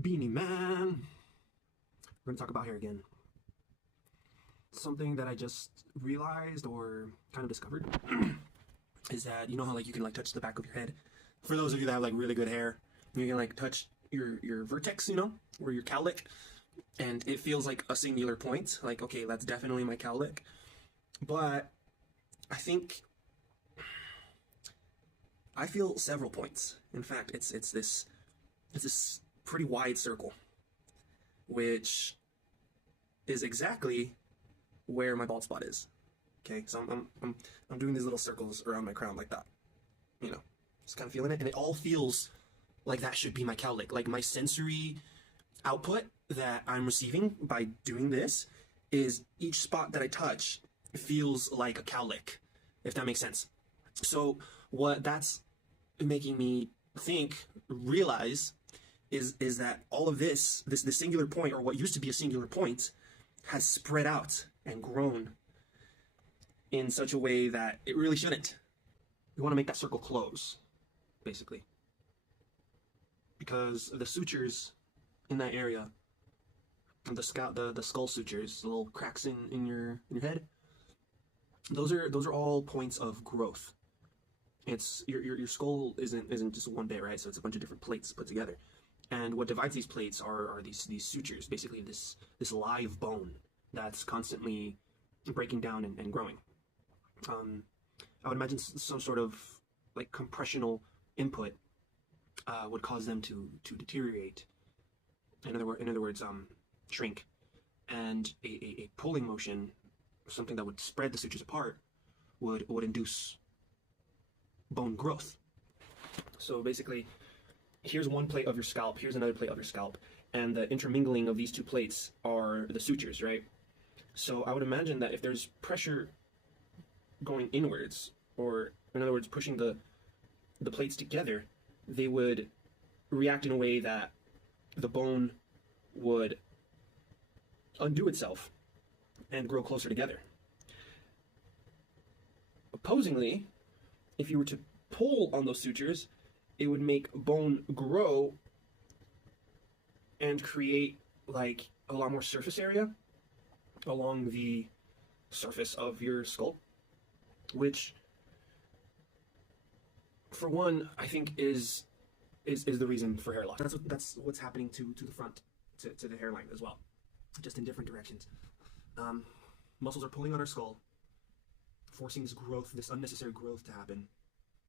Beanie Man. We're gonna talk about hair again. Something that I just realized or kind of discovered is that you know how like you can like touch the back of your head. For those of you that have like really good hair, you can like touch your vertex, you know, or your cowlick, and it feels like a singular point. Like okay, that's definitely my cowlick. But I think I feel several points. In fact, it's this pretty wide circle, which is exactly where my bald spot is. Okay, so I'm doing these little circles around my crown like that. You know, just kind of feeling it, and it all feels like that should be my cowlick. Like my sensory output that I'm receiving by doing this is each spot that I touch feels like a cowlick, if that makes sense. So what that's making me realize is that all of this singular point, or what used to be a singular point, has spread out and grown in such a way that it really shouldn't. We want to make that circle close, basically, because the sutures in that area, the skull sutures, the little cracks in your head, those are all points of growth. It's your skull isn't just one bit, right? So it's a bunch of different plates put together. And what divides these plates are these sutures, basically this live bone that's constantly breaking down and growing. I would imagine some sort of like compressional input would cause them to deteriorate. In other words, shrink. And a pulling motion, something that would spread the sutures apart, would induce bone growth. So basically, here's one plate of your scalp, here's another plate of your scalp, and the intermingling of these two plates are the sutures, right? So I would imagine that if there's pressure going inwards, or in other words, pushing the plates together, they would react in a way that the bone would undo itself and grow closer together. Opposingly, if you were to pull on those sutures, it would make bone grow and create like a lot more surface area along the surface of your skull, which for one I think is the reason for hair loss. That's what's happening to the front, to the hairline as well, just in different directions. Muscles are pulling on our skull, forcing this unnecessary growth to happen,